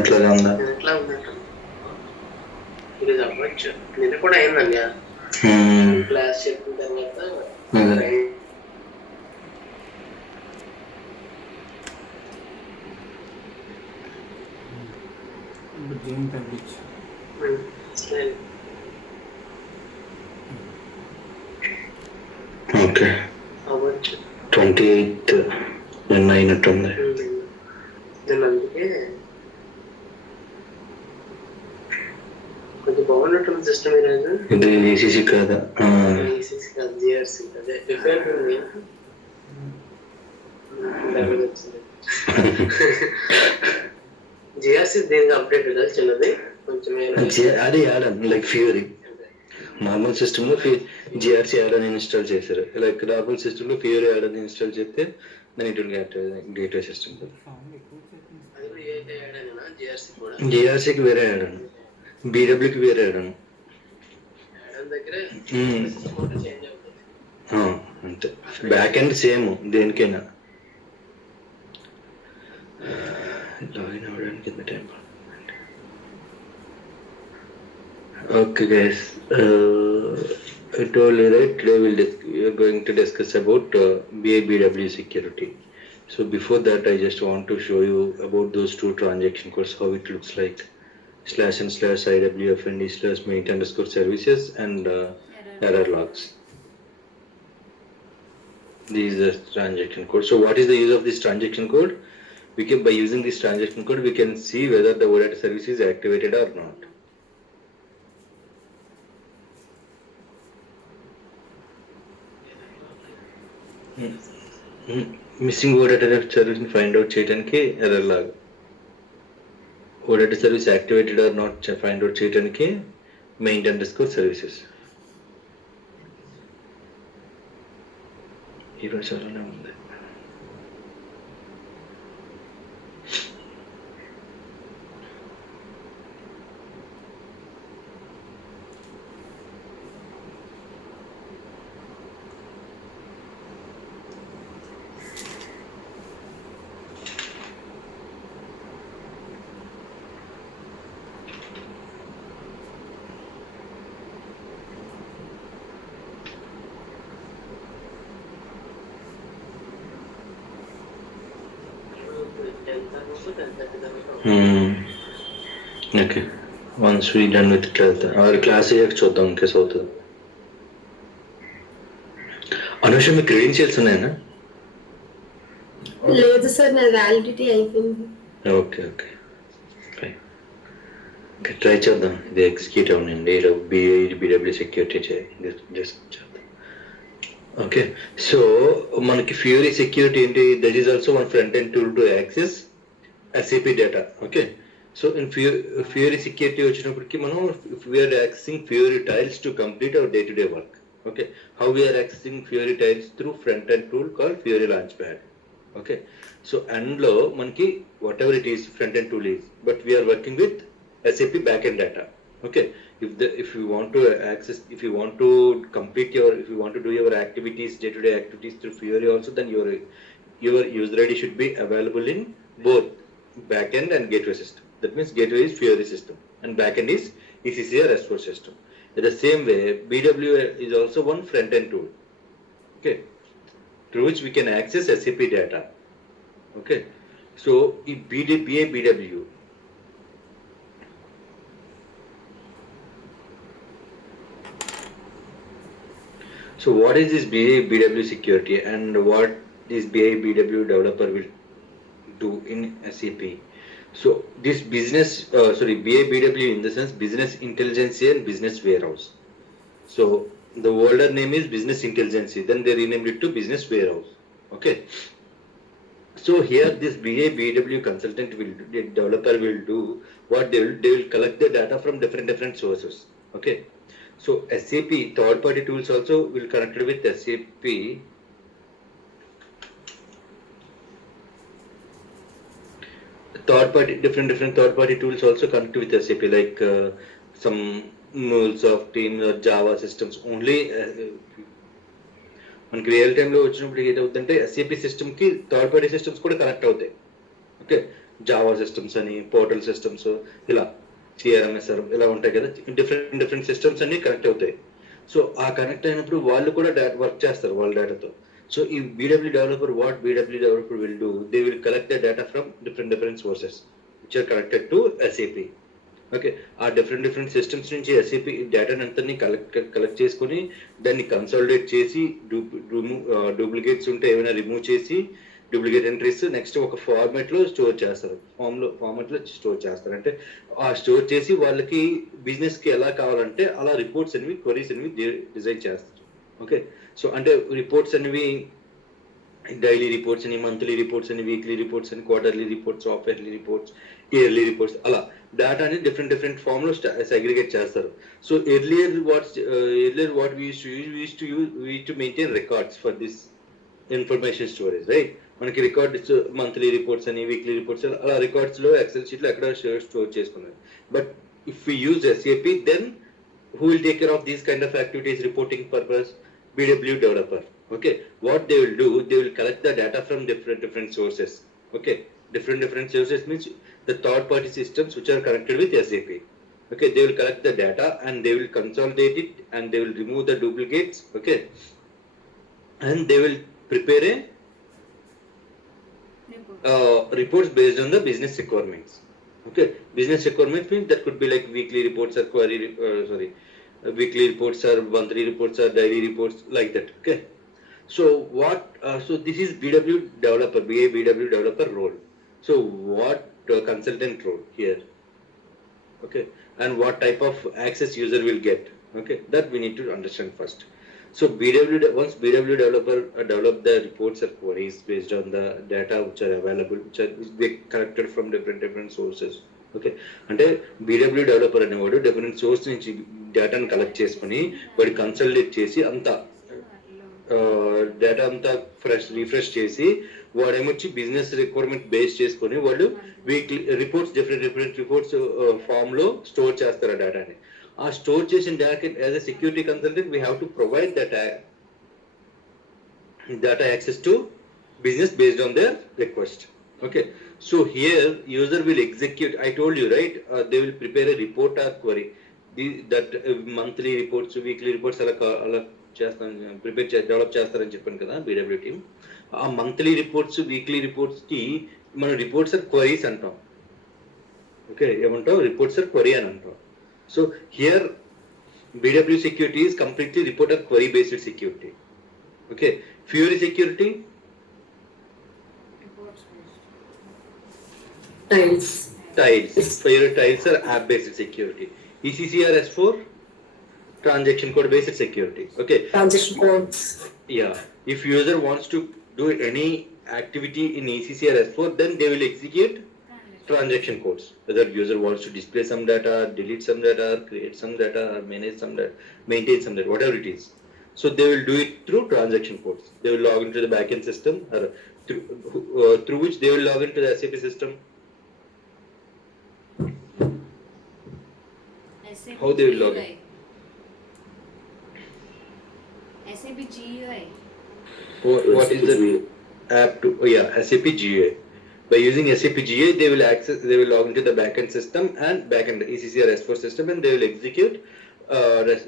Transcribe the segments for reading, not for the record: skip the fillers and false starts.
అట్లాగా ఉందా? ఎట్లా ఉందంట ఈరోజు అవ్వచ్చు. నిన్న కూడా అయిందండి. క్లాస్ చెప్పిన తర్వాత జైన్ తగ్గించు. ఓకే, అవ్వచ్చు. 28 నిన్న అయినట్టుంది. అందుకే కొంచెం బాగున్నట్టుంది సిస్టమ్ ఈరోజు. ఇది ఈసీసీ కాదా? ఈసీసీ కాదు, జిఆర్సీ. అదే డిఫరెంట్ ఉంది. జిఆర్సీ దీనికి అప్డేట్ కదా చిన్నది కొంచెం. అది add like fury normal system లో జిఆర్సీ యాడ్ అని ఇన్స్టాల్ చేశారు. లైక్ నార్మల్ సిస్టమ్ లో ఫ్యూరీ యాడ్ అని ఇన్స్టాల్ చేస్తే దాని గేట్వే సిస్టమ్. జిఆర్సీకి వేరే యాడ్ అని, బీడబ్ల్యూకి వేరే యాడ్ అని. అంతే, బ్యాక్ ఎండ్ సేమ్ దేనికైనా. లాగిన్ అవ్వడానికి ఎంత time? Okay guys, I told you right, today we are going to discuss about BABW security. So before that, I just want to show you about those two transaction codes, how it looks like. //IWFND/maint_services and error logs. This is the transaction code. So what is the use of this transaction code? By using this transaction code, we can see whether the OData service is activated or not. Missing OData సర్వీస్ని find out చేయడానికి error log, OData service activated or not find out చేయడానికి maint_services. ఈరోజు అలానే ఉంది. Okay, once we done with class అయ్యాక చూద్దాం ఇంకేస్ అవుతుంది. అనుష, మీ క్రెడెన్షియల్స్ ఉన్నాయనా? లేదు సార్, నా వ్యాలిడిటీ అయిపోయింది. Okay okay fine. ట్రై చేద్దాం, ఇది ఎగ్జిక్యూట్ అవ్వండి. బీడబ్ల్యూ సెక్యూరిటీ జస్ట్ చేద్దాం. ఓకే, సో మనకి ఫ్యూరీ సెక్యూరిటీ ఏంటి? That is also one front end tool to access SAP data. Okay, so in Fiori security వచ్చినప్పటికీ మనం we are accessing Fiori tiles to complete our day to day work. Okay, how we are accessing Fiori tiles through front end tool call Fiori launch pad. Okay, so అండ్లో మనకి whatever it is front end tool is, but we are working with SAP back end data. Okay, if you want to access, if you want to complete if you want to do your activities, day-to-day activities through Fiori also, then your user ID should be available in both backend and gateway system. That means gateway is Fiori system and backend is ECC or S4 system. In the same way, BW is also one front-end tool, okay, through which we can access SAP data. Okay, so BW. So what is this BW security and what this BW developer will do in SAP? So this BW in the sense business intelligence and business warehouse. So the older name is business intelligence, then they renamed it to business warehouse. Okay. So here this BW consultant developer will do what they will collect the data from different sources. Okay. So SAP third-party tools also will connect with SAP. Different third-party tools also connect with SAP, like some MuleSoft teams or Java systems. Only మనకి real టైంలో వచ్చినప్పుడు ఏదవుతుందంటే SAP సిస్టమ్కి third party systems కూడా connect అవుతాయి. Okay, Java systems అని, portal systems, ఇలా CRMs ఇలా ఉంటాయి కదా, డిఫరెంట్ సిస్టమ్స్ అన్ని కనెక్ట్ అవుతాయి. సో ఆ కనెక్ట్ అయినప్పుడు వాళ్ళు కూడా వర్క్ చేస్తారు వాళ్ళ డేటాతో. సో ఈ BW developer, what BW developer will do, they will collect the data from different sources which are connected to SAP. Okay, ఆ డిఫరెంట్ సిస్టమ్స్ నుంచి ఎస్ఏపి డేటాని అంతని కలెక్ట్ చేసుకొని దాన్ని కన్సాలిడేట్ చేసి డూప్లికేట్స్ ఉంటే ఏమైనా రిమూవ్ చేసి డూప్లికేట్ ఎంట్రీస్ నెక్స్ట్ ఒక ఫార్మాట్లో స్టోర్ చేస్తారు. ఫార్మాట్లో స్టోర్ చేస్తారు. అంటే ఆ స్టోర్ చేసి వాళ్ళకి బిజినెస్కి ఎలా కావాలంటే అలా రిపోర్ట్స్ అనేవి, క్వరీస్ అనేవి డిజైన్ చేస్తారు. ఓకే, సో అంటే రిపోర్ట్స్ అనేవి డైలీ రిపోర్ట్స్ అని, మంత్లీ రిపోర్ట్స్ అని, వీక్లీ రిపోర్ట్స్ అని, quarterly reports, half yearly reports, yearly reports, అలా డేటాని డిఫరెంట్ ఫామ్ లో సెగ్రిగేట్ చేస్తారు. So earlier what we use to maintain records for this information storage, right? మనకి రికార్డ్స్ మంత్లీ రిపోర్ట్స్ అని, weekly reports అలా records లో Excel sheet లో ఎక్కడ స్టోర్ చేసుకున్నారు. But if we use SAP, then who will take care of these kind of activities, reporting purpose? BW developer. Okay, what they will do, they will collect the data from different sources. Okay, different sources means the third party systems which are connected with SAP. Okay, they will collect the data and they will consolidate it and they will remove the duplicates. Okay, and they will prepare a reports based on the business requirements. Okay, business requirements means that could be like weekly reports or weekly reports or monthly reports or daily reports, like that. Okay, so so this is BW developer role. So what consultant role here? Okay, and what type of access user will get? Okay, that we need to understand first. So once BW developer develop the reports or queries based on the data which are available, which they collected from different sources. Okay, అంటే BW developer అనేవాడు different source నుంచి డేటాను collect చేసుకుని వాడు కన్సల్టేట్ చేసి అంతా data అంతా refresh చేసి వాడేమొచ్చి బిజినెస్ రిక్వైర్మెంట్ బేస్ చేసుకొని వాళ్ళు weekly reports different reports form లో స్టోర్ చేస్తారు ఆ డేటాని. ఆ స్టోర్ చేసిన data as a security consultant we have to provide that data access to business based on their request. Okay, so here user will execute, I told you, right? They will prepare a report or query. That monthly reports, weekly reports ala prepare develop chestarani cheppanu kada BW team. ఆ monthly reports, weekly reports కి మనం reports are queries అంటాం. Okay, ఏమంటాం? Reports are query అని అంటాం. So here BW security is completely report or query based security. Okay, Fury security, Tiles. Fury tiles are app based security. ECCR S4 transaction code based security. Okay, Transaction codes. Yeah, if user wants to do any activity in ECCR S4, then they will execute transaction codes. Whether user wants to display some data, delete some data, create some data, or manage some data, maintain some data, whatever it is. So they will do it through transaction codes. They will log into the backend system, or through which they will log into the SAP system. How they will log in? SAP GUI. What is the app to? Oh yeah, SAP GUI. By using SAP GUI, they will log into the backend system and backend ECCR S4 system, and they will execute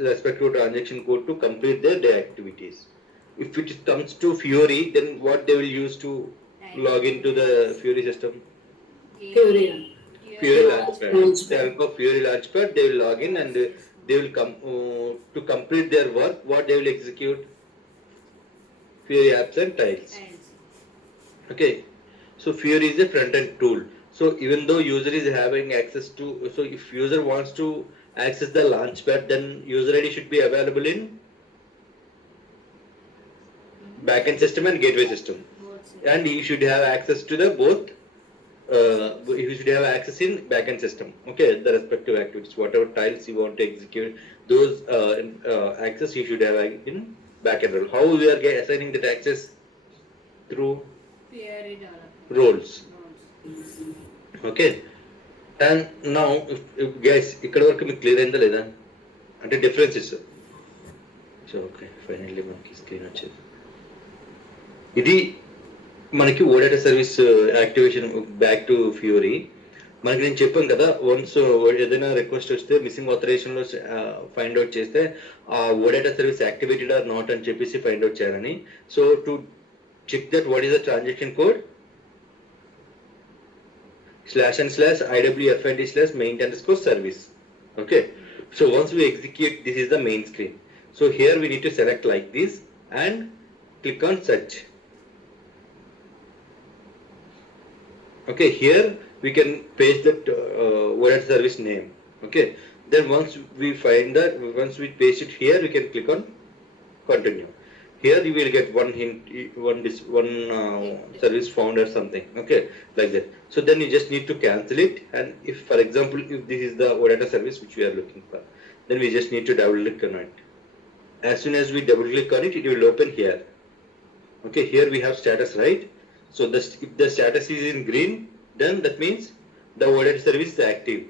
respective transaction code to complete their day activities. If it comes to Fury, then what they will use to log into the Fury system? Fury Launchpad. With the help of Fury Launchpad, they will log in and they will come to complete their work. What they will execute? Fury apps and tiles. Okay, so Fury is a front-end tool. So even though user is having access to, so if user wants to access the Launchpad, then user ID should be available in backend system and gateway system, and he should have access to the both. You should have access in backend system. Okay, the respective activities, whatever tiles you want to execute, those access you should have in backend role. How we are assigning that access? Through roles. Okay, and now if guys ఇక్కడ వరకు మీకు clear అయిందా లేదా అంటే differences? So okay, finally మనకి screen వచ్చేది. ఇది మనకి OData service activation back to fury. మనకి నేను చెప్పాను కదా, వన్స్ ఏదైనా రిక్వెస్ట్ వస్తే మిస్సింగ్ ఆథరైజేషన్లో ఫైండ్ అవుట్ చేస్తే ఆ OData service activated or not అని చెప్పేసి ఫైండ్ అవుట్ చేయాలని. So to check that what is the transaction code //iwfnd/main_service. Okay, so once we execute, this is the main screen. So here we need to select like this and click on search. Okay, here we can paste that word service name. Okay, then once we find that, once we paste it here, we can click on continue. Here you will get one hint, one service found or something. Okay, like that. So then you just need to cancel it, and if, for example, if this is the OData service which we are looking for, then we just need to double click on it. As soon as we double click on it, it will open here. Okay, here we have status, right? So if the status is in green, then that means the OData service is active.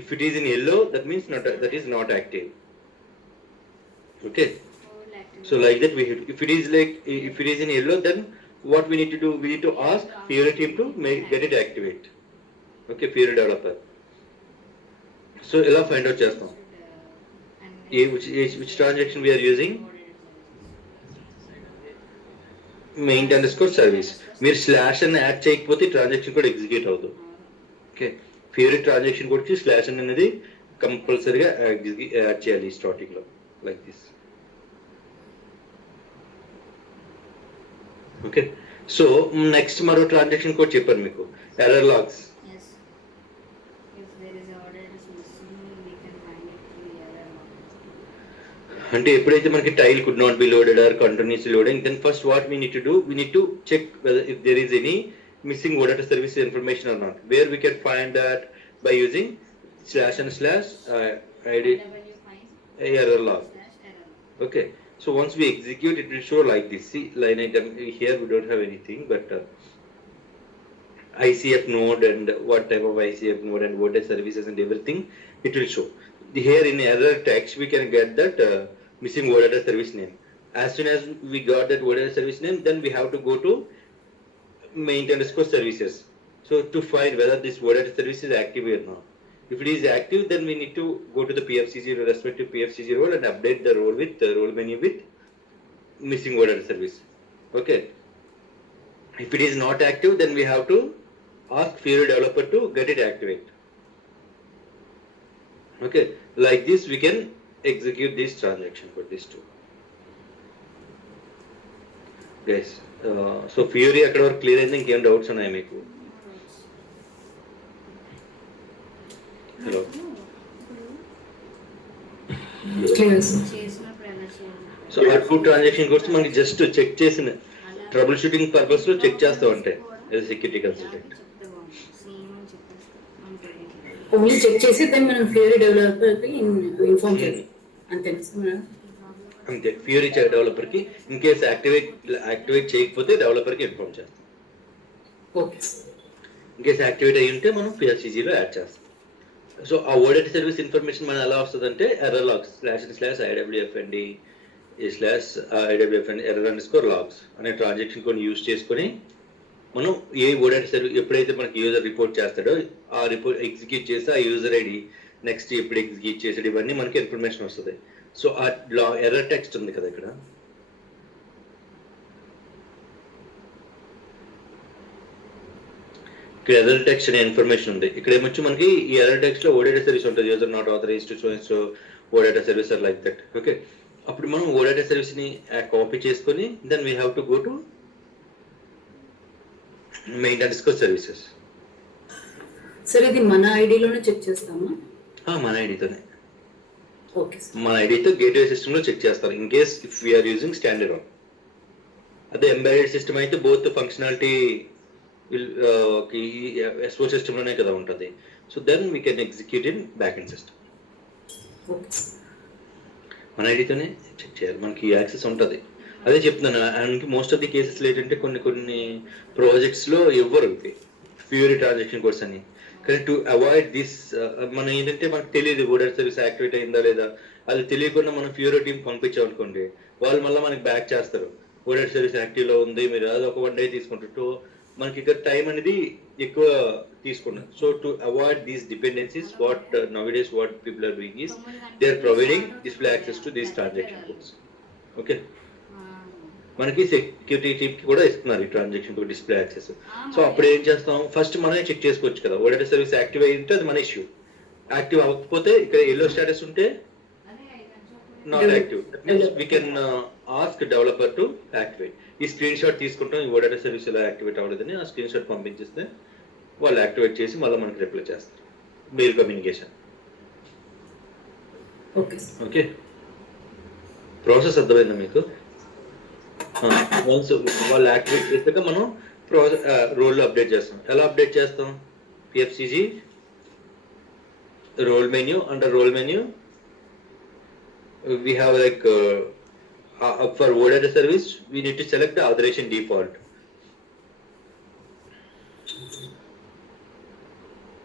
If it is in yellow, that means that is not active. Okay. So like that, if it is in yellow, then what we need to do, we need to ask Fiori team to get it activate. Okay, Fiori developer. So ela find out chestam. Which transaction we are using? main_service. మీరు slash అని add చేయకపోతే transaction కూడా execute అవుతుంది. Okay, Fiori transaction కోడ్కి slash అని అనేది కంపల్సరీగా add చేయాలి స్టార్టింగ్లో, like this. Okay, so next మరో ట్రాన్సాక్షన్ కోడ్ చెప్పాను మీకు, ఎర్రర్ లాగ్స్. అంటే ఎప్పుడైతే మనకి tile could not be loaded or continuously loading, then first what we need to do, we need to check whether if there is any missing OData service information or not. Where we can find that by using //id error log. Okay, so once we execute, it will show like this. See, line item here we don't have anything, but ICF node and what type of ICF node and OData services and everything it will show. Here in error text we can get that missing OData service name. As soon as we got that OData service name, then we have to go to main_services. So to find whether this OData service is active or not. If it is active, then we need to go to the PFCG, respective PFCG role, and update the role with the role menu with missing OData service. Okay. If it is not active, then we have to ask Fiori developer to get it activate. Okay, like this we can execute this transaction for these two. Guys, so fury అక్కడ వరకు clear అయింది, ఇంకేం doubts ఉన్నాయా మీకు? Hello, so ఆ two transaction కోసం మనకి just check చేసిన ట్రబుల్ షూటింగ్ పర్పస్ లో చెక్ చేస్తూ ఉంటాయి సెక్యూరిటీ కన్సల్టెంట్. ఓన్లీ చెక్ చేసి మనం ఫ్యూరీ డెవలపర్కి ఇన్ఫార్మ్ చేయాలి అంతేనా? అంతే, ఫ్యూరీ డెవలపర్కి ఇన్ కేస్ యాక్టివేట్ చేయకపోతే డెవలపర్కి ఇన్ఫార్మ్ చేస్తాం. ఓకే, ఇన్ కేస్ యాక్టివేట్ అయ్యి ఉంటే మనం పిఎస్సిజిలో యాడ్ చేస్తాం. సో ఆ ఓడేటా సర్వీస్ ఇన్ఫర్మేషన్ మనం ఎలా వస్తుందంటే ఎర్రర్ లాగ్స్ //iwfnd error_logs అనే ట్రాన్సాక్షన్ కోడ్ యూజ్ చేసుకొని మనం ఏ ఓడేటా సర్వీస్ ఎప్పుడైతే మనకి యూజర్ రిపోర్ట్ చేస్తాడో ఆ రిపోర్ట్ ఎగ్జిక్యూట్ చేసి ఆ యూజర్ ఐడి నెక్స్ట్ ఎప్పుడు ఎగ్జిక్యూట్ చేసాడు ఇవన్నీ మనకి ఇన్ఫర్మేషన్ వస్తుంది. సో ఆ ఎర్రర్ టెక్స్ట్ ఉంది కదా ఇక్కడ, ఎర్రర్ టెక్స్ట్ అనే ఇన్ఫర్మేషన్ ఉంది. ఇక్కడ ఏమొచ్చి మనకి ఈ ఎర్రర్ టెక్స్ట్ లో ఓడేటా సర్వీస్ ఉంటుంది, user not authorized to so OData service or like that. Okay, అప్పుడు మనం ఓడేటా సర్వీస్ ని కాపీ చేసుకొని then we have to go to main_services. సరే, ఇది మన ఐడిలోనే చెక్ చేస్తామా? మన ఐడితోనే, ఓకే, మన ఐడితో గేట్వే సిస్టమ్ లో చెక్ చేస్తారు in case if we are using standard on. అదే ఎంబెడెడ్ సిస్టమ్ అయితే బోత్ ఫంక్షనాలిటీ ఎస్ఓ సిస్టమ్ లోనే కదా ఉంటుంది. So then we can execute in back end system. మన ఐడితోనే చెక్ చేయాలి, మనకి యాక్సెస్ ఉంటుంది. అదే చెప్తున్నాను, and most of the cases ఏంటంటే కొన్ని ప్రాజెక్ట్స్లో ఇవ్వరు ఫ్యూరీ ట్రాన్సాక్షన్ కోడ్స్ అని. కానీ టు అవాయిడ్ దిస్ మనం ఏంటంటే మనకు తెలియదు ఓడేటా సర్వీస్ యాక్టివేట్ అయిందా లేదా, అది తెలియకుండా మనం ఫ్యూరీ టీం పంపించామనుకోండి, వాళ్ళు మళ్ళీ మనకి బ్యాక్ చేస్తారు, ఓడెడ్ సర్వీస్ యాక్టివ్లో ఉంది, మీరు అది ఒక 1 day తీసుకుంటూ మనకి ఇక్కడ టైం అనేది ఎక్కువ తీసుకున్నారు. So to avoid these dependencies what nowadays what people are doing is they are providing display access to these transaction codes. Okay, మనకి సెక్యూరిటీ టీమ్కి కూడా ఇస్తున్నారు ఈ transaction code display access. So అప్పుడు ఏం చేస్తాం, ఫస్ట్ మనమే చెక్ చేసుకోవచ్చు కదా, ఓడెడ్ సర్వీస్ యాక్టివ్ అయి ఉంటే అది మన ఇష్యూ, యాక్టివ్ అవ్వకపోతే ఇక్కడ ఎల్లో స్టేటస్ ఉంటే not active, means we can ask developer to activate. ఈ స్క్రీన్ షాట్ తీసుకుంటాం, ఈ ఓడెడ్ సర్వీస్ ఇలా యాక్టివేట్ అవ్వలేదని ఆ స్క్రీన్ షాట్ పంపించేస్తే వాళ్ళు యాక్టివేట్ చేసి మళ్ళీ మనకి రిప్లై చేస్తారు, మెయిల్ కమ్యూనికేషన్. ఓకే, ప్రాసెస్ అర్థమైందా మీకు? వన్స్ వాళ్ళు యాక్టివేట్ చేసాక మనం రోల్ అప్డేట్ చేస్తాం. ఎలా అప్డేట్ చేస్తాం? PFCG role menu, under role menu we have like for OData service we need to select the authorization default.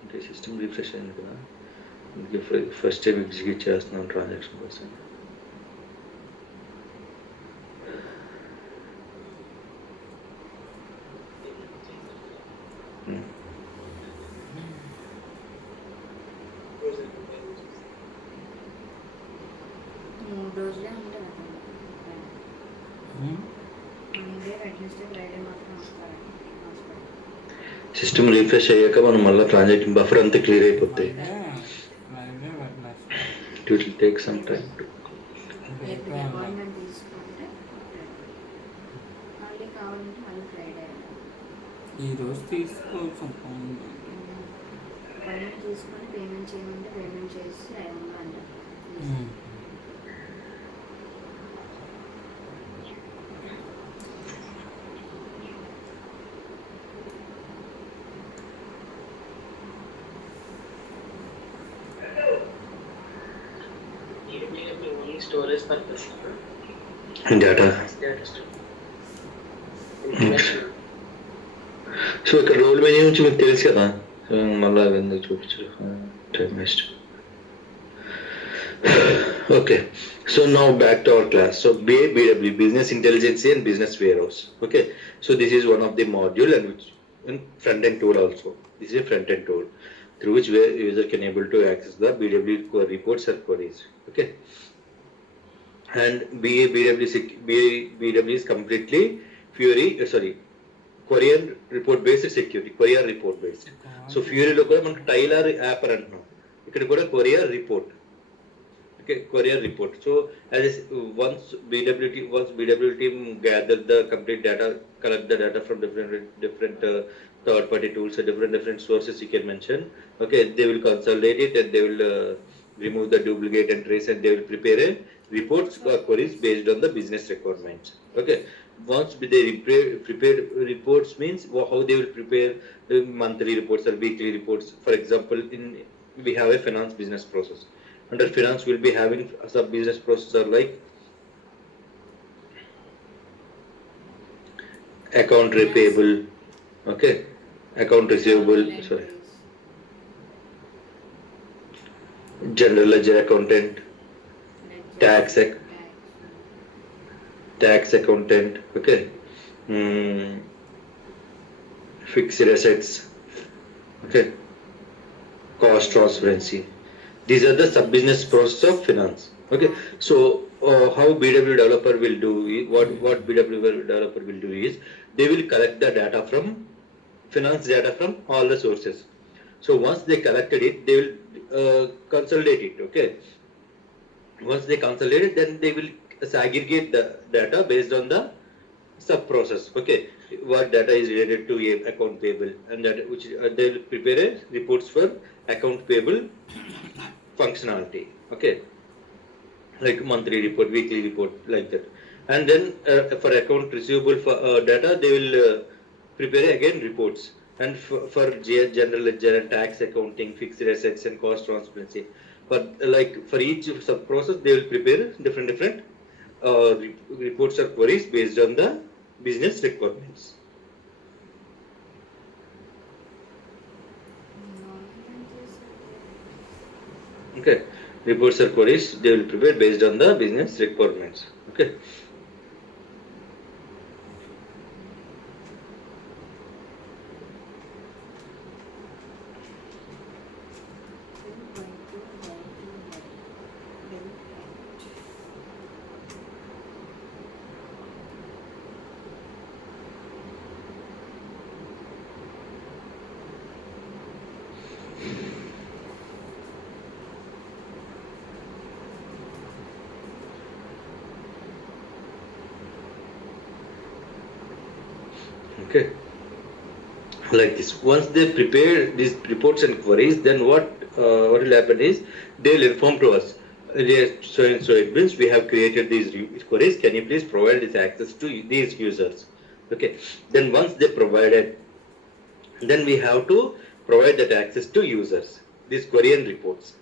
Okay, system refresh అయింది కదా, ఫస్ట్ టైం ఎగ్జిక్యూట్ చేస్తున్నాం ట్రాన్సాక్షన్ కోసం. రోజులే ఉంటుంది మండే వెడ్నెస్డే ఫ్రైడే మాత్రం వస్తారండి. సిస్టమ్ రీఫ్రెష్ అయ్యాక మనం మళ్ళీ ట్రాన్సాక్షన్ బఫర్ అంతా క్లియర్ అయిపోతాయి. It will take some time to appointment తీసుకుంటే మళ్ళీ కావాలంటే మళ్ళీ ఫ్రైడే ఈరోజు తీసుకోవచ్చు. అపాయింట్మెంట్ తీసుకొని పేమెంట్ చేయమంటే పేమెంట్ చేసి అయ్యమ్మ అంటారు. Storage purpose data. సో ఇక్కడ రోల్ మెన్యూ నుంచి మీకు తెలుసు కదా, మళ్ళీ ఎందుకు చూపించరు, time waste. Okay, so now back to our class. So BW, Business Intelligence and Business Warehouse. Okay, so this is one of the module and which front-end tool also. This is a front-end tool through which user can able to access the BW reports or queries. Okay, and BW is completely Query report based security, Query report based. So Fury lo kuda manaku Tyler app antunam, ikkada kuda Query report. Okay, Query report. So as once BW team gather the complete data, collect the data from different third party tools or different sources you can mention. Okay, they will consolidate it and they will remove the duplicate entries and they will prepare a reports or queries based on the business requirements. Okay, once they prepare reports means how they will prepare the monthly reports or weekly reports. For example, we have a finance business process. Under finance we'll be having sub business processor like account payable, okay, account receivable, sorry, general ledger accountant, tax accountant, okay, fixed assets, okay, cost transparency. These are the sub business process of finance. Okay, so how BW developer will do, what BW developer will do is they will collect the data from finance data from all the sources. So once they collected it, they will consolidate it. Okay, once they consolidate it, then they will aggregate the data based on the sub process. Okay, what data is related to a account payable, and that which they will prepare a reports for account payable functionality. Okay, like monthly report, weekly report, like that. And then for account receivable for data, they will prepare again reports. And for general ledger and tax accounting, fixed assets and cost transparency, but like for each sub process they will prepare different reports or queries based on the business requirements. Okay, reports or queries they will prepare based on the business requirements. Okay, Okay, like this. Once they prepare these reports and queries, then what will happen is they'll inform to us. Yes, so and so it means we have created these queries. Can you please provide this access to these users? Okay. Then once they provided, then we have to provide that access to users. These query and reports.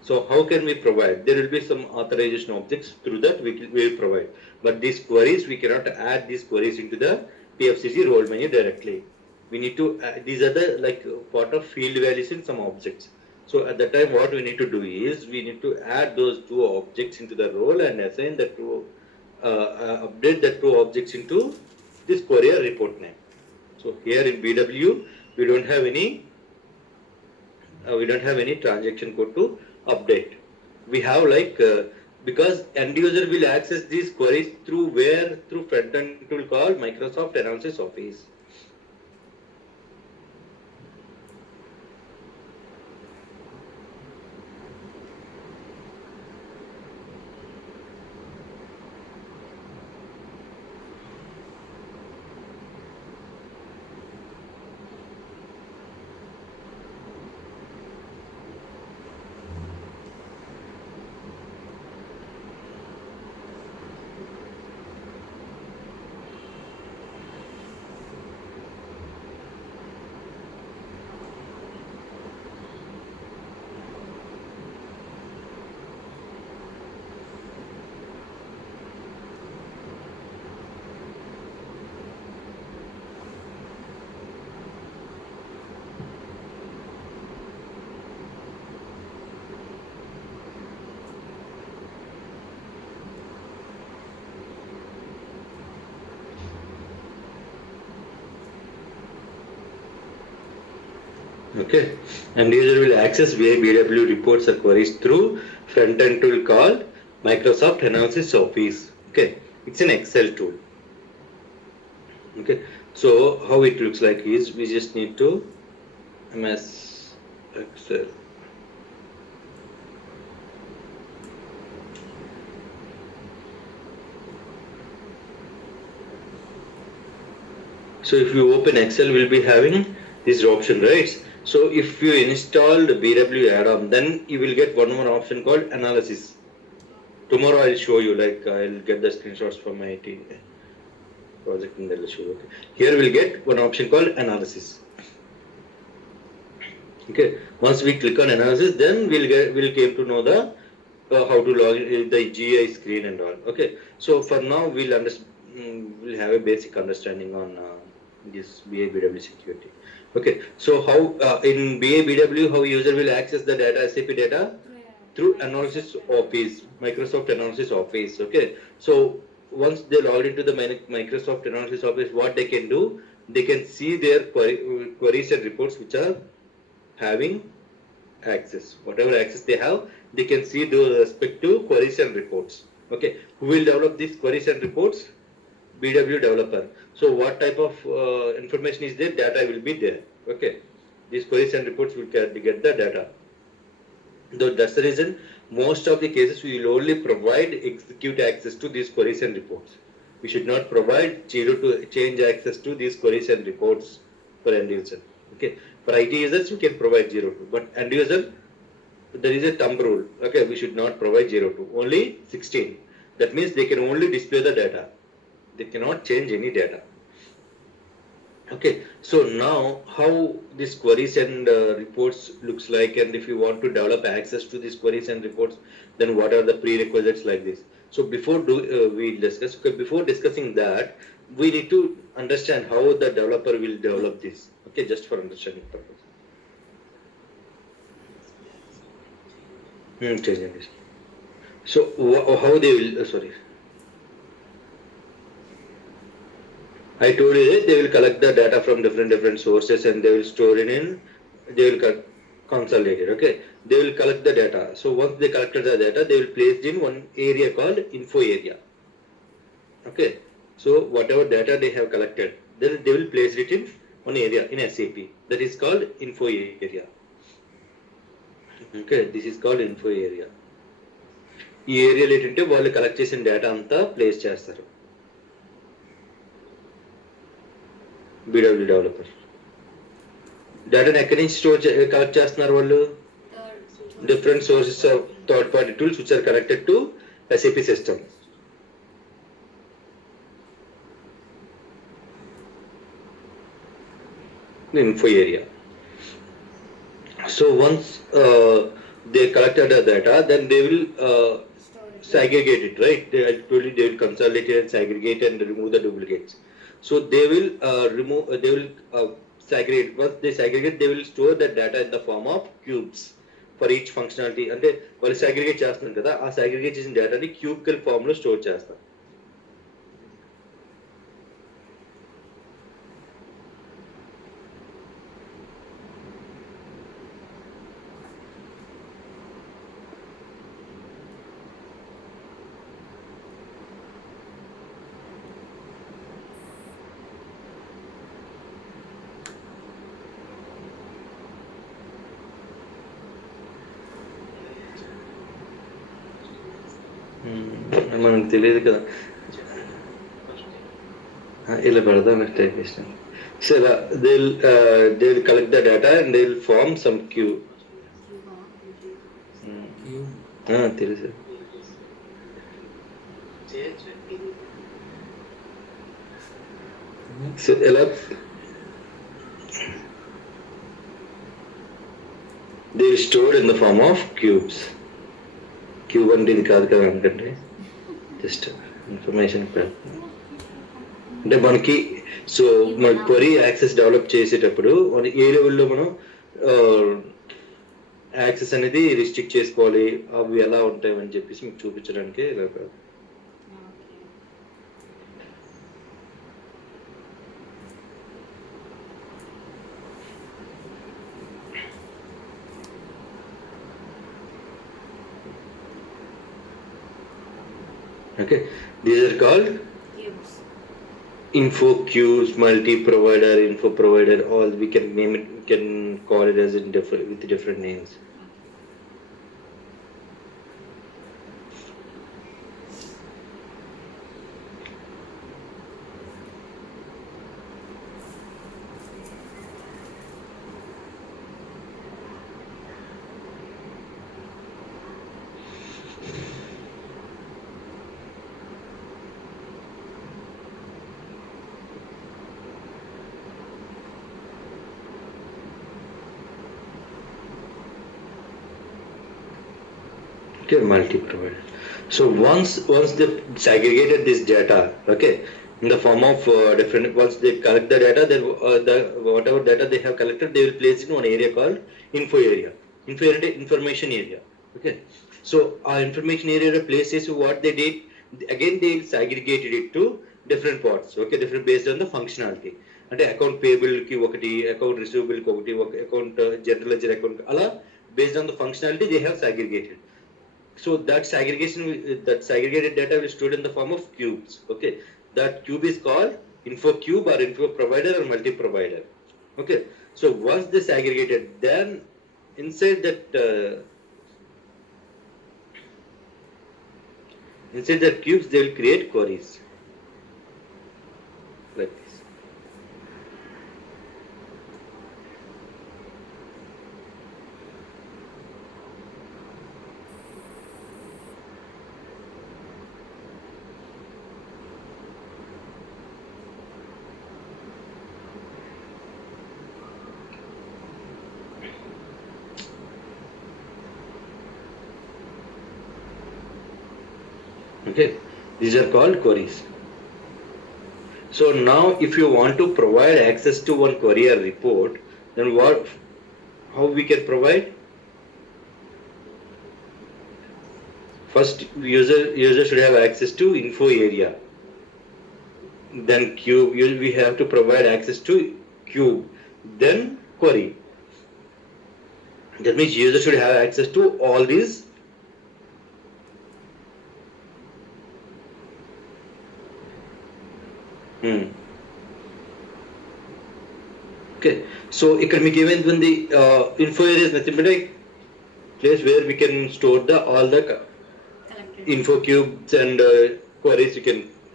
So how can we provide? There will be some authorization objects through that we will provide. But these queries, we cannot add these queries into the PFCC role menu directly. We need to, these are the like part of field values in some objects. So at that time, what we need to do is we need to add those two objects into the role and assign the two, update the two objects into this query or report name. So here in BW, we don't have any transaction code to update. We have like because end user will access these queries through where? Through front end tool called Microsoft Analysis Office. Okay, and user will access via BW reports or queries through front-end tool called Microsoft Analysis Office. Okay, it's an Excel tool. Okay, so how it looks like is we just need to MS Excel. So if you open Excel, we'll be having this option, right? So if you install the BW add-on, then you will get one more option called analysis. Tomorrow I'll show you, like I'll get the screenshots from my IT project and I'll show you. Okay. Here we'll get one option called analysis. Okay. Once we click on analysis, then we'll came to know the how to log in the GI screen and all. Okay. So for now we'll have a basic understanding on this BA/BW security. Okay. So how in BA/BW how user will access the data SAP data through Analysis Office, Microsoft Analysis Office. Okay. So once they log into the Microsoft Analysis Office, what they can do, they can see their queries and reports which are having access. Whatever access they have, they can see those respective queries and reports. Okay, who will develop these queries and reports? BW developer. So what type of information is there? Data will be there. Okay, these queries and reports will get the data. Though that's the reason most of the cases we will only provide execute access to these queries and reports. We should not provide zero to change access to these queries and reports for end user. Okay, for IT users we can provide 0 to, but end user there is a thumb rule. Okay, we should not provide 0 to, only 16. That means they can only display the data. They cannot change any data. Okay, so now how these queries and reports looks like, and if you want to develop access to these queries and reports, then what are the prerequisites like this? So before discussing that, we need to understand how the developer will develop this. Okay, just for understanding purpose. Changing this. So how they will? Sorry. I told you that they will collect the data from different sources and they will store it in, they will consolidate it. Okay, they will collect the data. So once they collected the data, they will place it in one area called info area. Okay, so whatever data they have collected, then they will place it in one area in SAP. That is called info area. Okay, this is called info area. ఈ ఏరియాలో ఏంటంటే వాళ్ళు collect చేసిన data అంతా place చేస్తారు. BW developer. డేటాను ఎక్కడి నుంచి కలెక్ట్ చేస్తున్నారు వాళ్ళు? Different sources of third-party tools which are connected to SAP system. The info area. So once they collected the data, then they will segregate it, right? They will consolidate it and segregate and remove the duplicates. So they will segregate. Once they segregate, they will store the data in the form of cubes for each functionality. అంటే వాళ్ళు segregate చేస్తున్నారు కదా, ఆ segregate చేసిన డేటాని cubical form లో store చేస్తారు. మనకు తెలియదు కదా, ఇలా పెడదాం టైప్ చేసిన. సో ఇలా they will collect the data and they will form some cue. తెలుసు. సో ఎలా they will stored in the form of cubes. Cube అంటే ఇది కాదు కదా అనుకంటే, జస్ట్ ఇన్ఫర్మేషన్ అంటే మనకి. సో మన క్వరీ యాక్సెస్ డెవలప్ చేసేటప్పుడు మన ఏ లెవెల్లో మనం యాక్సెస్ అనేది రిస్ట్రిక్ట్ చేసుకోవాలి, అవి ఎలా ఉంటాయి అని చెప్పేసి మీకు చూపించడానికి ఇలా. Okay, these are called cubes. info queues, multi-provider, info provider. All we can name it. We can call it as in with different names. Multi-provider. So once they segregated this data, okay, in the form of different. Once they collect the data, then whatever data they have collected, they will place it in one area called info area. Info area, information area. Okay. So our information area places what they did. Again, they segregated it to different parts. Okay, different based on the functionality. అంటే account payable కి ఒకటి, account receivable కి ఒకటి, account general ledger account, అలా based on the functionality they have segregated. So that segregated data will stored in the form of cubes. Okay, that cube is called info cube or info provider or multi provider. Okay, so once they segregated, then inside that cubes they will create queries like this. Okay, these are called queries. So now if you want to provide access to one query or report, then how we can provide? First, user should have access to info area. Then cube, we have to provide access to cube, then query. That means user should have access to all these. Okay, so ఇక్కడ మీకు ఏమైంది, the info area is nothing but a place where we can store all the info cubes and queries. You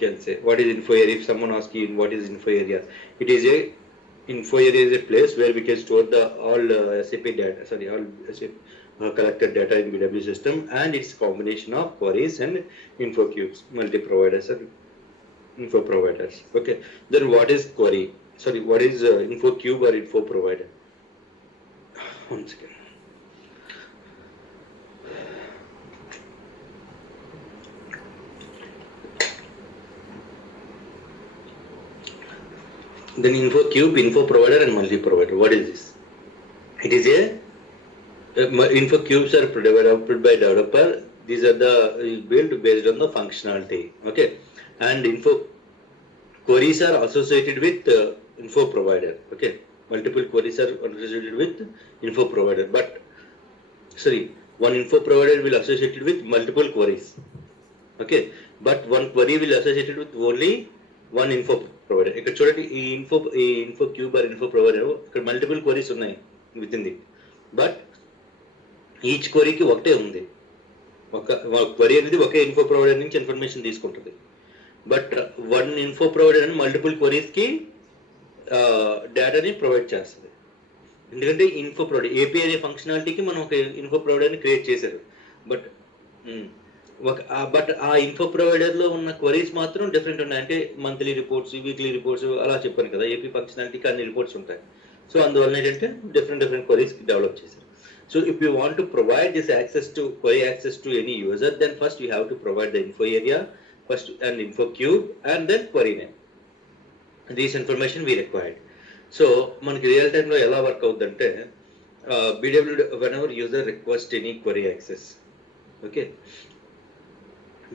can say what is info area. If someone asks you what is info area, it is a info area is a place where we can store the all SAP data, all SAP collected data in BW system, and its combination of queries and info cubes, multi-providers and info providers. Okay, then what is query? What is info cube or info provider? One second. Then info cube, info provider, and multi provider. What is this? It is a info cubes are developed by developer. These are the built based on the functionality. Okay, and info queries are associated with info provider. Okay, multiple queries are associated with info provider. But one info provider will associated with multiple queries. Okay, but one query will associated with only one info provider. ఇక్కడ చూడండి ఈ info cube or info provider ఇక్కడ multiple queries ఉన్నాయి within it, but each క్వరీకి ఒకటే ఉంది. ఒక query అనేది ఒకే info provider నుంచి ఇన్ఫర్మేషన్ తీసుకుంటుంది. బట్ వన్ ఇన్ఫో ప్రొవైడర్ అని మల్టిపుల్ క్వరీస్కి డేటాని ప్రొవైడ్ చేస్తుంది. ఎందుకంటే ఇన్ఫో ప్రొవైడర్ ఏపీ అనే ఫంక్షనాలిటీకి మనం ఒక ఇన్ఫో ప్రొవైడర్ని క్రియేట్ చేశారు. బట్ ఆ ఇన్ఫో ప్రొవైడర్లో ఉన్న క్వరీస్ మాత్రం డిఫరెంట్ ఉన్నాయి. అంటే మంత్లీ రిపోర్ట్స్, వీక్లీ రిపోర్ట్స్ అలా చెప్పాను కదా, ఏపీ ఫంక్షనాలిటీకి అన్ని రిపోర్ట్స్ ఉంటాయి. సో అందువల్ల ఏంటంటే డిఫరెంట్ క్వరీస్ డెవలప్ చేశారు. So if you want to provide this query access to any user, then first you have to provide the info area first and info cube and then query name. This information we required. So manaki real time lo ela work avudante BW whenever user request any query access, okay,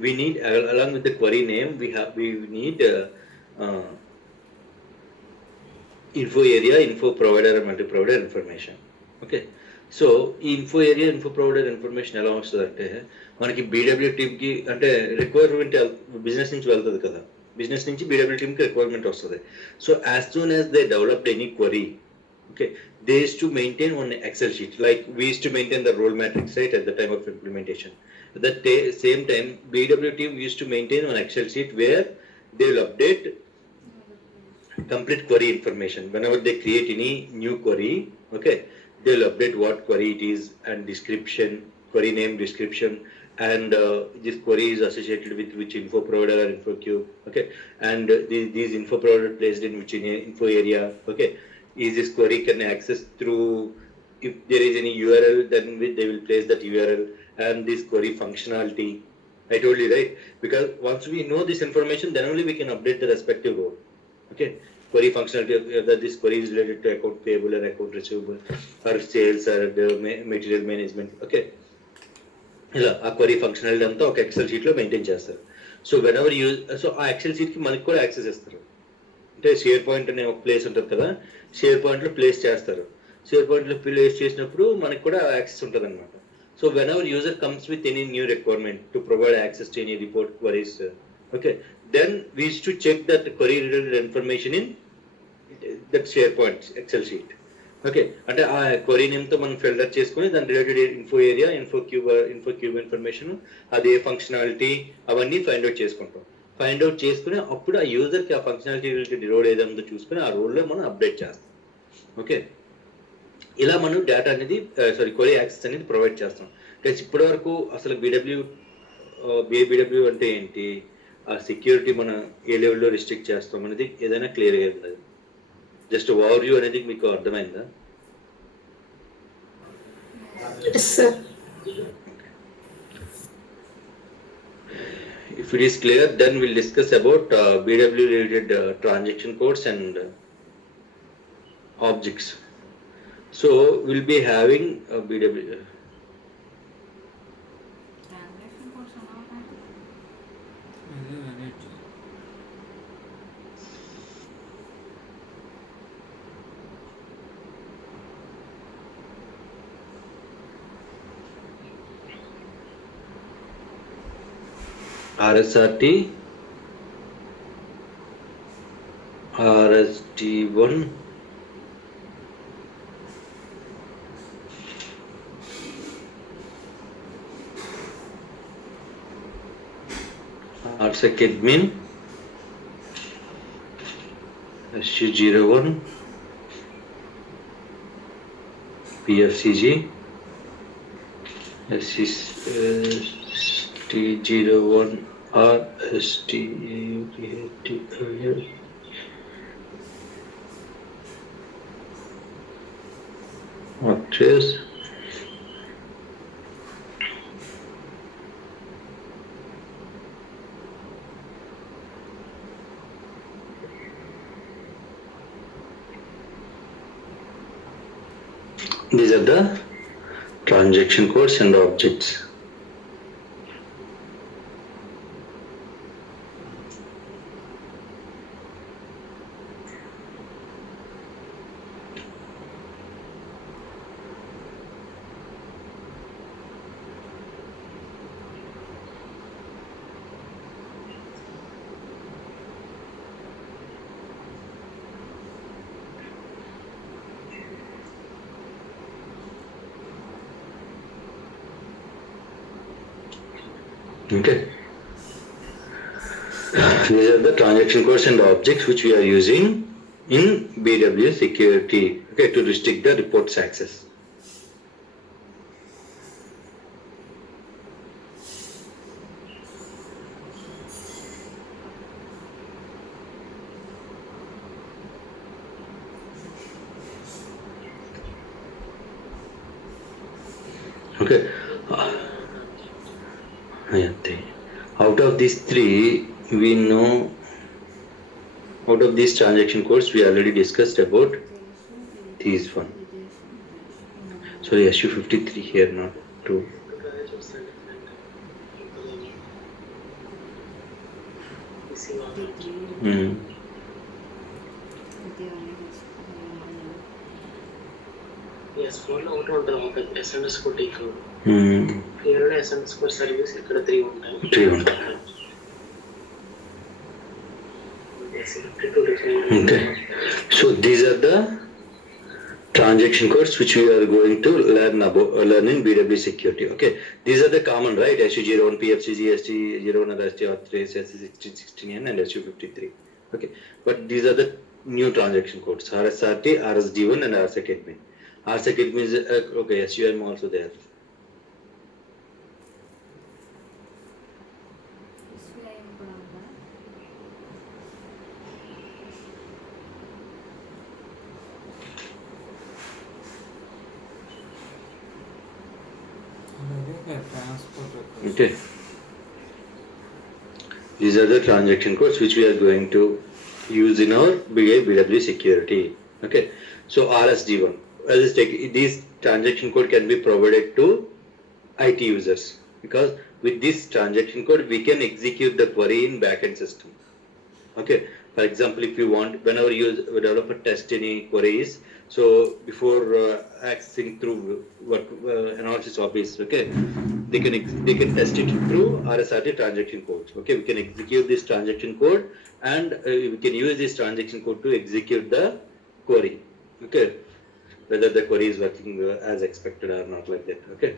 we need along with the query name we need info area, info provider and multi provider information. Okay, so ఈ info area, info provider information ఎలా వస్తుంది అంటే మనకి BW టీమ్కి అంటే requirement business నుంచి వెళ్తుంది కదా, బిజినెస్ నుంచి బీడబ్ల్యూ టీమ్కి రిక్వైర్మెంట్ వస్తుంది. So as soon as they developed any query, okay, they used to maintain one Excel sheet, like we used to maintain the role matrix, right, at the time of implementation. At that same time, BW team used to maintain one Excel sheet where they will update complete query information. Whenever they create any new query, okay, they will update what query it is and description, query name, description, and this query is associated with which info provider or info cube, okay, and these info provider placed in which info area, okay, is this query can access through, if there is any URL, then they will place that URL, and this query functionality. I told you, right, because once we know this information, then only we can update the respective role. Okay, query functionality, whether this query is related to account payable or account receivable or sales or the material management. Okay, ఇలా ఆ query functionality అంతా ఒక XL షీట్లో maintain చేస్తారు. So whenever ఆ XL షీట్కి మనకి కూడా యాక్సెస్ ఇస్తారు. అంటే షేర్ పాయింట్ అనే ఒక ప్లేస్ ఉంటుంది కదా, షేర్ పాయింట్లో ప్లేస్ చేస్తారు. షేర్ పాయింట్లో ప్లేస్ చేసినప్పుడు మనకి కూడా యాక్సెస్ ఉంటుంది అనమాట. So whenever user comes with any new requirement to provide access to any report queries, okay, then we used to check that query related information in that SharePoint Excel sheet. Okay, అంటే ఆ query నేమ్తో మనం filter చేసుకుని దాని related info area, info cube information, అదే functionality అవన్నీ find out చేసుకుంటాం. Find out చేసుకుని అప్పుడు ఆ యూజర్కి ఆ ఫంక్షనాలిటీ రిలేటెడ్ రోల్ ఏదో చూసుకుని ఆ రోల్లో మనం అప్డేట్ చేస్తాం. ఓకే, ఇలా మనం డేటా అనేది క్వరీ యాక్సెస్ అనేది ప్రొవైడ్ చేస్తాం. ఇప్పటి వరకు అసలు బీడబ్ల్యూ అంటే ఏంటి, ఆ సెక్యూరిటీ మనం ఏ లెవెల్లో రిస్ట్రిక్ట్ చేస్తాం అనేది ఏదైనా క్లియర్గా ఉంది. జస్ట్ ఓవర్ వ్యూ అనేది మీకు అర్థమైందా? If it is clear, then we'll discuss about BW related transaction codes and objects. So we'll be having BW. RSRT, RST1, RSEC admin, SU01, PFCG, ST01 or ST. Actress. These are the transaction codes and objects. Okay. These are the transaction codes and objects which we are using in BW security, okay, to restrict the reports access. Okay. Out of these three, we know, out of these transaction codes, we already discussed about these one. Sorry, SU53 here, not 2. Yes, ఫోన్లో ఒకటి ఉంటుంది ఒక SMS code include here SMS code service ఇక్కడ 3 ఉంటాయి. 3 ఉంటాయి. Okay. So these are the transaction codes which we are going to learn in BW security. Okay. These are the common, right? SU01, PFCG, ST01, ST03, ST16, and SU53. Okay. But these are the new transaction codes: RSRT, RSD1, and RSACadmin. RSACadmin is okay. SUM also there. Okay. These are the transaction codes which we are going to use in our BW security. Okay. So RSD1. These transaction code can be provided to IT users because with this transaction code we can execute the query in backend system. Okay. For example, if you want, whenever you developer test any queries, so before accessing through what analysis office, okay, they can test it through RSRT transaction codes. Okay, we can execute this transaction code and we can use this transaction code to execute the query. Okay, whether the query is working as expected or not, like that. Okay.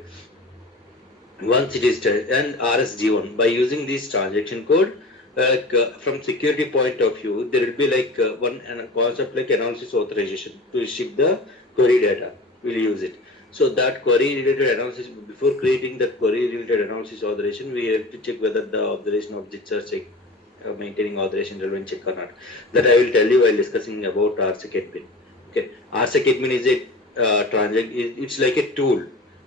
Once it is and RSD1, by using this transaction code, from security point of view, there will be like one concept like analysis authorization to ship the query data. We'll use it. So that query related analysis, before creating that query related analysis authorization, we have to check whether the authorization objects are maintaining authorization relevant check or not. That I will tell you while discussing about RSACadmin. Okay, RSACadmin is a it's like a tool.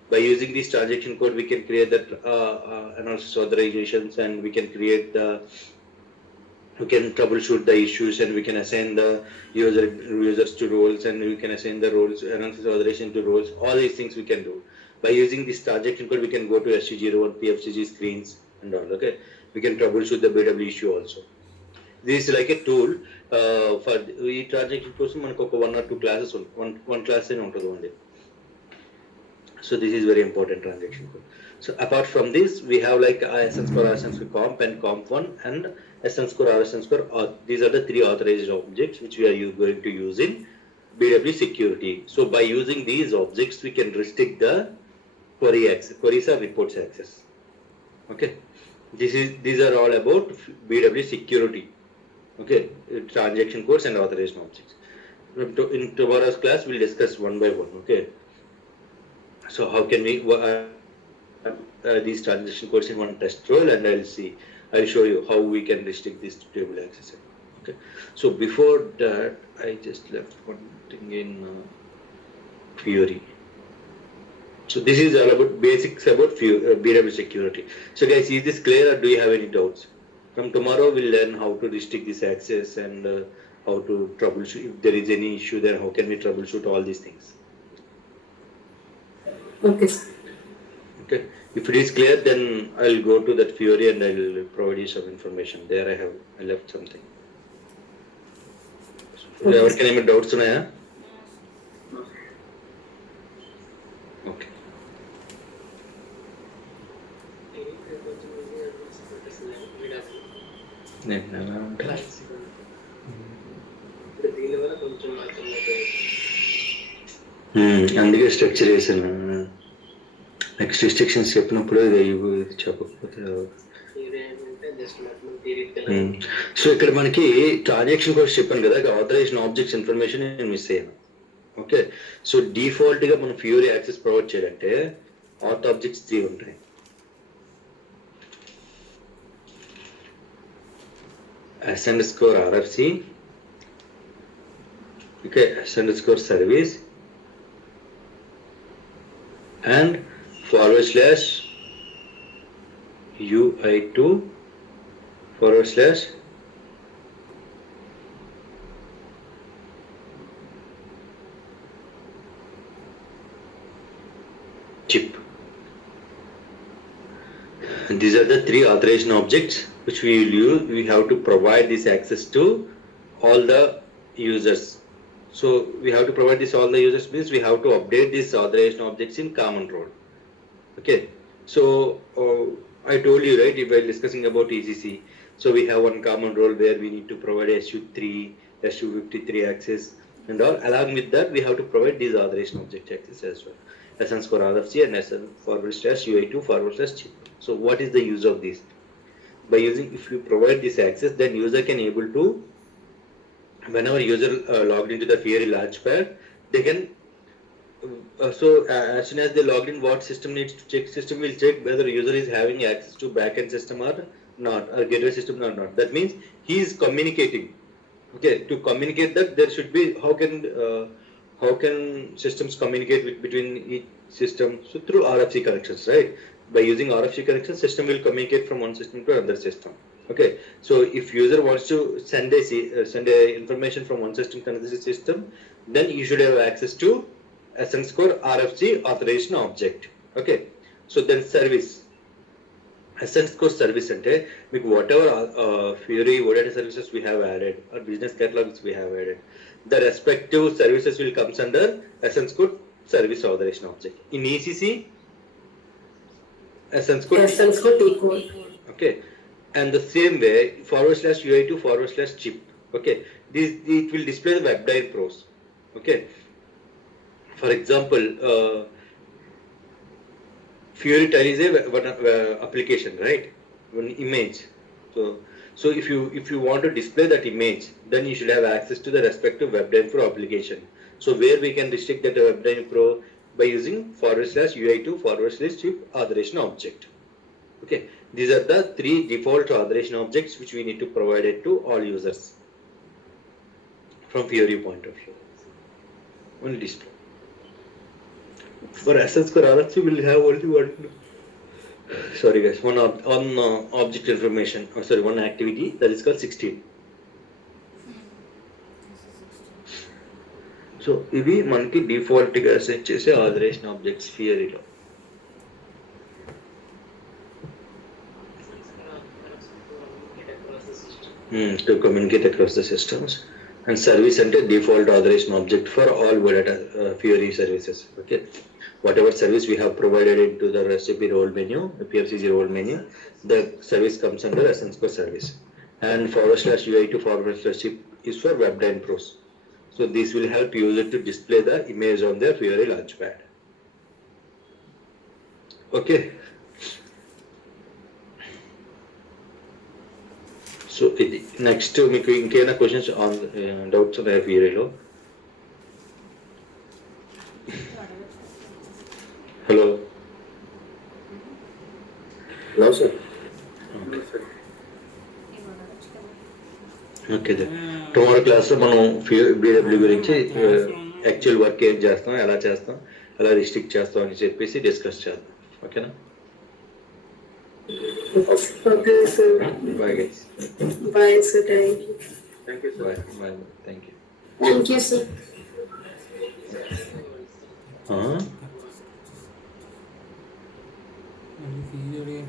By using this transaction code, we can create that analysis authorizations, and we can troubleshoot the issues, and we can assign the users to roles, and we can assign the roles, analysis authorization to roles. All these things we can do. By using this transaction code, we can go to SU01, PFCG screens and all. Okay, we can troubleshoot the BW issue also. This is like a tool for ఈ transaction కోసం మనకు ఒక 1 or 2 classes one class అయినా ఉంటుంది only. So this is very important transaction code. So apart from this, we have like essence core, essence core comp, and comp1, and essence core, essence core. These are the 3 authorized objects which we are going to use in BW security. So by using these objects, we can restrict the query access, queries or reports access. Okay. These are all about BW security. Okay, transaction codes and authorization objects. In tomorrow's class, we'll discuss one by one. Okay. So how can we these transaction codes in one test role, and I'll show you how we can restrict this to table access. Okay. So before that, I just left one thing in Fiori. So this is all about basics about BW security. So guys, is this clear, or do you have any doubts? From tomorrow we'll learn how to restrict this access and how to troubleshoot. If there is any issue, then how can we troubleshoot all these things? Okay, sir. Okay. If it is clear, then I'll go to that Fiori and I'll provide you some information. There I left something. So, ఎవరికైనా ఏమైనా doubts ఉన్నాయా? Okay. కొంచెం easy అనిపిస్తుంది వీడాలి. నేను ఎలా ఉంటా? ఇప్పుడు దీనివల్ల కొంచెం అర్థమవుతుంది. అందుకే స్ట్రక్చర్ వేసాను. నెక్స్ట్ రిస్ట్రిక్షన్స్ చెప్పినప్పుడు ఇది చెప్పకపోతే ఇదేంటంటే జస్ట్ మొత్తం థియరీ. సో ఇక్కడ మనకి ట్రాన్సాక్షన్ కోడ్స్ చెప్పాను కదా, ఆథరైజేషన్ ఆబ్జెక్ట్స్ ఇన్ఫర్మేషన్ నేను మిస్ అయ్యాను. ఓకే. సో డిఫాల్ట్ గా మనం ఫ్యూరీ యాక్సెస్ ప్రొవైడ్ చేయాలంటే ఆథ్ ఆబ్జెక్ట్స్ 3 ఉంటాయి. s_rfc, okay, s_service and /UI2 /chip. These are the 3 authorization objects which we will use. We have to provide this access to all the users. So we have to provide this all the users means we have to update these authorization objects in common role. Okay. So I told you, right, while discussing about ECC. So we have one common role where we need to provide SU3, SU53 access and all. Along with that, we have to provide these authorization object access as well. s_rfc and s/UI2 /chip. So what is the use of this? By using, if you provide this access, then user can able to, whenever user logged into the Fiori Launchpad, they can as soon as they logged in, what system needs to check? System will check whether user is having access to backend system or not, or gateway system or not. That means he is communicating. Okay, to communicate that, there should be, how can systems communicate between each system? So through RFC connections, right? By using RFC connections, system will communicate from one system to another system. Okay, so if user wants to send a information from one system to another system, then you should have access to s_rfc authorization object. Okay, so then service. s_service ante మీకు whatever Fiori OData services we have added or business catalogs we have added, the respective services will comes under s_service authorization object. In ECC, s_t_code. Okay, and the same way /UI2 /chip. Okay, it will display the WebDrive pros. Okay, for example, Fiori Tile is a application, right? One image. So if you want to display that image, then you should have access to the respective WebDrive Pro application. So where we can restrict that WebDrive Pro by using /UI2 /chip authorization object. Okay, these are the 3 default authorization objects which we need to provide it to all users from Fiori point of view. Only display. For s_rfc, we'll have only one. Sorry guys, one object information. One activity that is called 16. So ఇవి మనకి default గా set చేసే authorisation objects ఫియరీలో. To communicate across the systems. And service ante default authorization object for all Fiori services. Okay, whatever service we have provided into the SAP role menu, the PFCG role menu, the service comes under s_service. And /UI2 /chip is for WebDrive Pros. So this will help user to display the image on their Fiori Launchpad. Okay. So next, మీకు ఇంకేమైనా questions on doubts ఉన్నాయా Fioriలో? No, sir. ఇవాళ వచ్చు కదా. Okay tomorrow క్లాస్లో మనం BW గురించి క్లాస్లో యాక్చువల్ వర్క్ ఏం చేస్తాం, ఎలా చేస్తాం, ఎలా రిస్ట్రిక్ట్ చేస్తాం అని చెప్పేసి డిస్కస్ చేద్దాం. ఓకేనా? Okay sir. Bye guys. Bye sir. Thank you. Bye bye. Thank you. Thank you sir. మళ్ళీ ఫీజు అడిగా